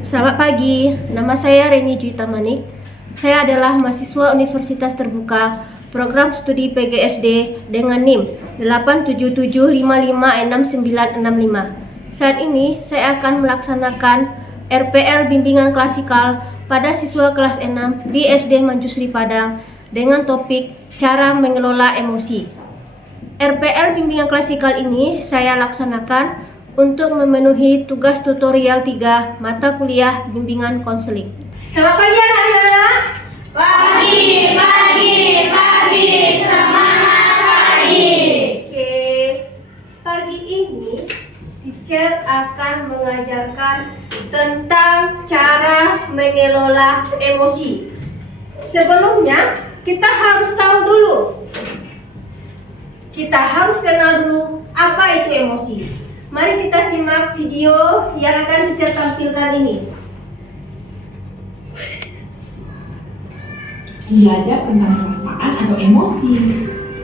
Selamat pagi, nama saya Reni Juwita Manik. Saya adalah mahasiswa Universitas Terbuka Program Studi PGSD dengan NIM 877556965. Saat ini saya akan melaksanakan RPL Bimbingan Klasikal pada siswa kelas 6 di SD Manjusri Padang dengan topik cara mengelola emosi. RPL Bimbingan Klasikal ini saya laksanakan untuk memenuhi tugas tutorial 3 mata kuliah bimbingan konseling. Selamat pagi anak-anak. Pagi, semangat pagi. Oke, pagi ini teacher akan mengajarkan tentang cara mengelola emosi. Sebelumnya, kita harus tahu dulu. Kita harus kenal dulu apa itu emosi. Mari kita simak video yang akan teacher tampilkan ini. Belajar tentang perasaan atau emosi.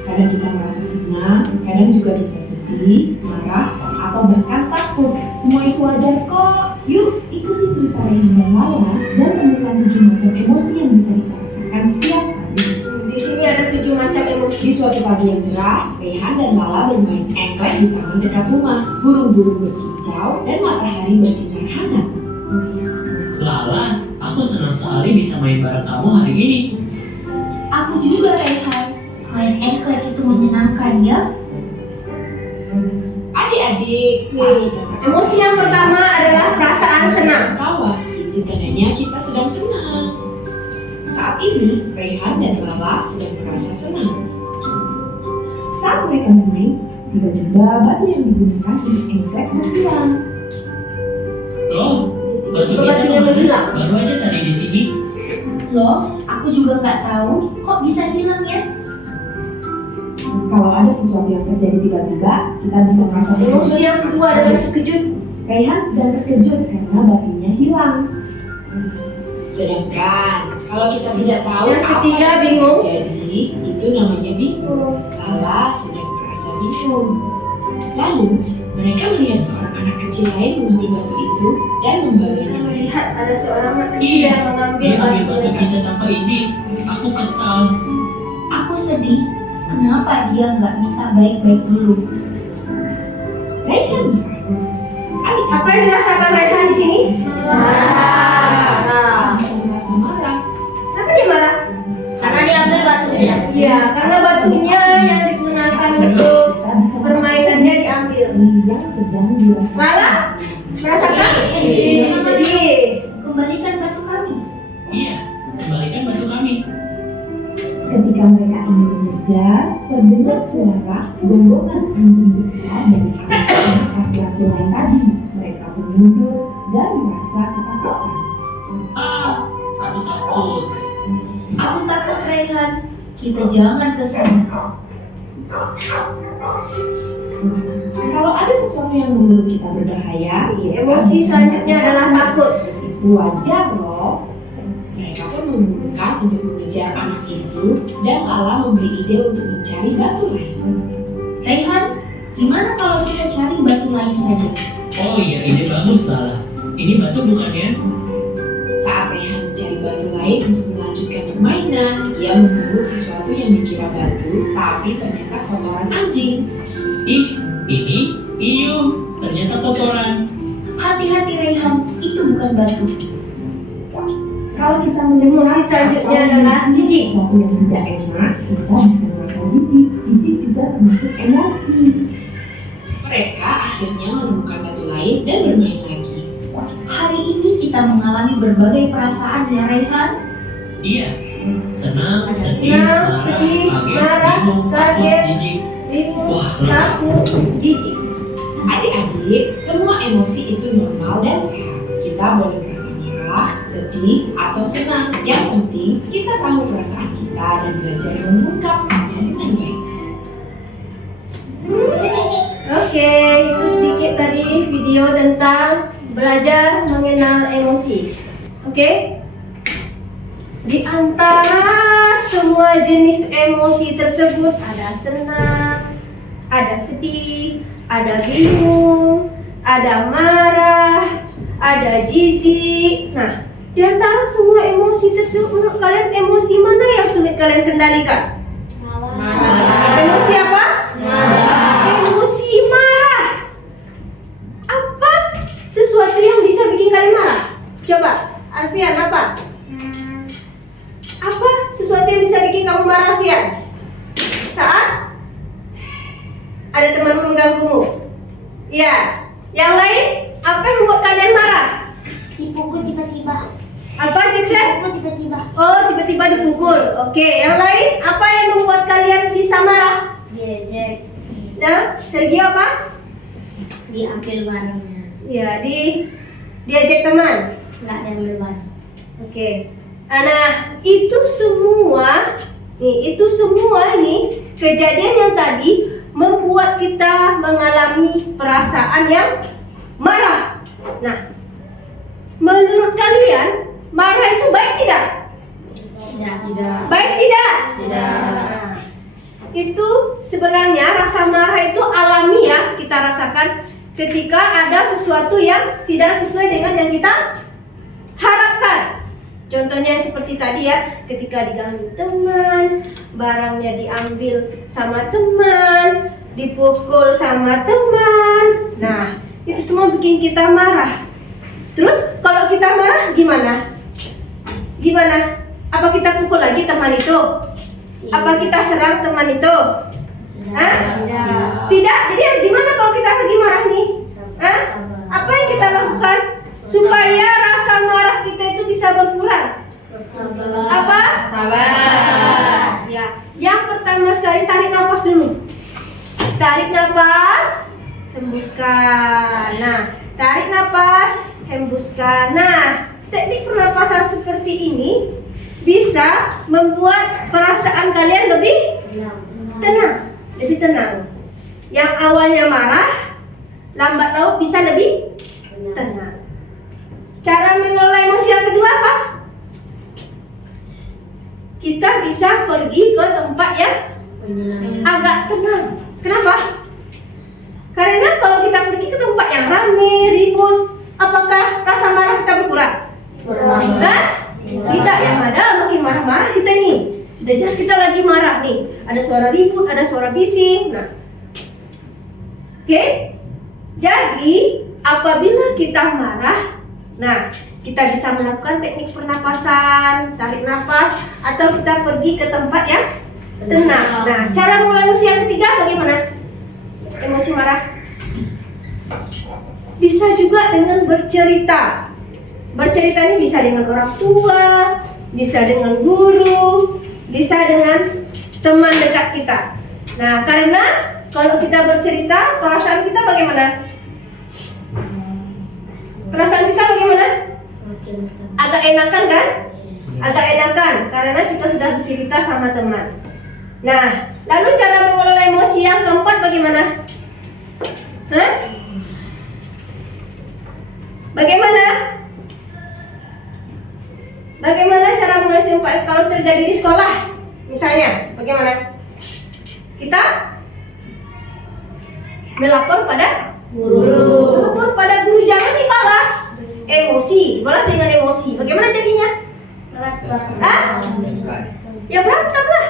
Kadang kita merasa senang, kadang juga bisa sedih, marah, atau bahkan takut. Semua itu wajar kok. Yuk ikuti cerita Rehan dan Lala dan temukan 7 macam emosi yang bisa kita rasakan setiap hari. Di sini ada 7 macam emosi. Di suatu pagi yang cerah, Rehan dan Lala bermain engklek di taman dekat rumah. Burung-burung berkicau dan matahari bersinar hangat. Lala, aku senang sekali bisa main bareng kamu hari ini. Aku juga, Rehan. Main engklek itu menyenangkan ya. Adik-adik, saat kita merasa Emosi yang pertama adalah perasaan senang. Tertawa, itu tandanya kita sedang senang. Saat ini, Rehan dan Lala sedang merasa senang. Saat mereka bermain, tiba-tiba batu yang digunakan untuk engklek menghilang. Loh, batu Batunya kita menghilang. baru aja tadi di sini. Loh, aku juga nggak tahu kok bisa hilang ya. Kalau ada sesuatu yang terjadi tiba-tiba, kita bisa merasa Emosi yang kedua adalah terkejut. Rehan sedang terkejut karena batunya hilang. Sedangkan kalau kita tidak tahu Yang ketiga, apa yang bingung. terjadi, itu namanya bingung. Lala sedang merasa bingung. Lalu mereka melihat seorang anak kecil lain mengambil batu itu dan membawanya lari. Lihat ada seorang anak kecil yang mengambil Dia ambil batu batu mereka. kita tanpa izin. Aku kesal. Aku sedih. Kenapa dia nggak minta baik-baik dulu? Rehan, Apa yang dirasakan Rehan di sini? Marah. bisa merasa marah. Kenapa dia marah? Karena diambil batunya. Iya, karena batunya yang digunakan untuk Kita bisa permainannya diambil. yang sedang dirasakan. Lala, merasakan? Sedih. Kembalikan batu kami. Iya, kembalikan batu kami. Ketika mereka ingin mengejar, terdengar suara rombongan anjing besar dari arah laki-laki lain tadi. Mereka pun mundur dan merasa ketakutan. Aku takut. Aku takut, Rehan. Kita jangan ke sana. Kalau ada sesuatu yang menurut kita berbahaya, Emosi selanjutnya adalah takut. itu wajar loh. Mereka pun memburukan untuk mengejar anak itu dan Lala memberi ide untuk mencari batu lain. Rehan, gimana kalau kita cari batu lain saja? Oh iya, ide bagus Lala. Ini batu bukannya? Saat Rehan mencari batu lain untuk melanjutkan permainan, ia memburu sesuatu yang dikira batu, tapi ternyata kotoran anjing. Ih, ini iuh, ternyata kotoran. Hati-hati, Rehan. Itu bukan batu. Kalau kita Emosi selanjutnya adalah jijik. sesuatu yang tidak enak, kita bisa merasa jijik. Jijik juga termasuk emosi. Mereka akhirnya menemukan batu lain dan bermain lagi. Hari ini kita mengalami berbagai perasaan ya, Rehan. Iya, senang, sedih, Senang, marah, sedih, kaget, marah, bingung, takut, kaget. jijik. Bingung, Wah, takut, jijik. Adik-adik, semua emosi itu normal dan sehat. Kita boleh merasa marah, sedih, atau senang. Yang penting kita tahu perasaan kita dan belajar mengungkapkannya dengan baik. Oke, itu sedikit tadi video tentang belajar mengenal emosi. Oke? Di antara semua jenis emosi tersebut ada senang, ada sedih, ada bingung, ada marah, ada jijik. Nah, di antara semua emosi tersebut, menurut kalian emosi mana yang sulit kalian kendalikan? Emosi apa? Emosi marah. Apa sesuatu yang bisa bikin kalian marah? Coba, Alfian, apa? Apa sesuatu yang bisa bikin kamu marah, Alfian? Saat ada temanmu mengganggumu. Ya, yang lain, apa yang membuat kalian marah? Dipukul tiba-tiba. Apa, Jackson? Dipukul tiba-tiba. Oh, tiba-tiba dipukul. Oke, yang lain, apa yang membuat kalian bisa marah? Diejek. Nah, Sergio apa? Diambil barangnya. Ya, diajak teman. Nggak diambil barang. Oke. Nah, itu semua nih kejadian yang tadi membuat kita mengalami perasaan yang marah. Nah, menurut kalian marah itu baik tidak? Tidak. Baik tidak? Tidak. Itu sebenarnya rasa marah itu alami ya, kita rasakan ketika ada sesuatu yang tidak sesuai dengan yang kita harapkan. Contohnya seperti tadi ya, ketika diganggu teman, barangnya diambil sama teman, dipukul sama teman. Nah, itu semua bikin kita marah. Terus kalau kita marah gimana? Gimana? Apa kita pukul lagi teman itu? Apa kita serang teman itu? Hah? Tidak. Jadi harus gimana kalau kita lagi marah nih? Hah? Apa yang kita lakukan supaya rasa marah kita itu bisa berkurang? Apa? Sabar. Ya. Yang pertama sekali tarik nafas dulu. Tarik nafas, hembuskan. Nah, tarik nafas, hembuskan. Nah, teknik pernapasan seperti ini bisa membuat perasaan kalian lebih tenang, lebih tenang. Yang awalnya marah, lambat laun bisa lebih tenang. Cara mengelola emosi yang kedua apa? Kita bisa pergi ke tempat yang agak tenang. Kenapa? Karena kalau kita pergi ke tempat yang ramai, ribut, apakah rasa marah kita berkurang? Nah, tidak, yang ada makin marah-marah kita nih. Sudah jelas kita lagi marah nih. Ada suara ribut, ada suara bising. Nah, oke. Jadi apabila kita marah, nah kita bisa melakukan teknik pernapasan, tarik nafas, atau kita pergi ke tempat yang tenang. Nah, cara mulai emosi yang ketiga bagaimana? Emosi marah bisa juga dengan bercerita. Bercerita ini bisa dengan orang tua, bisa dengan guru, bisa dengan teman dekat kita. Nah, karena kalau kita bercerita, perasaan kita bagaimana? Perasaan kita bagaimana? Agak enakan kan? Agak enakan karena kita sudah bercerita sama teman. Nah, lalu cara mengelola emosi yang keempat bagaimana? Hah? Bagaimana? Bagaimana cara mengelola emosi keempat kalau terjadi di sekolah? Misalnya, bagaimana? Kita melapor pada guru. Melapor pada guru, jangan dibalas emosi, balas dengan emosi. Bagaimana jadinya? Hah? Ya berantem lah.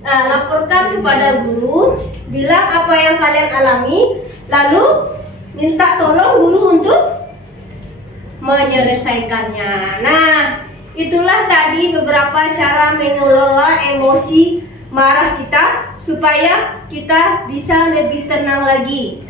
Nah, laporkan kepada guru, bilang apa yang kalian alami, lalu minta tolong guru untuk menyelesaikannya. Nah, itulah tadi beberapa cara mengelola emosi marah kita supaya kita bisa lebih tenang lagi.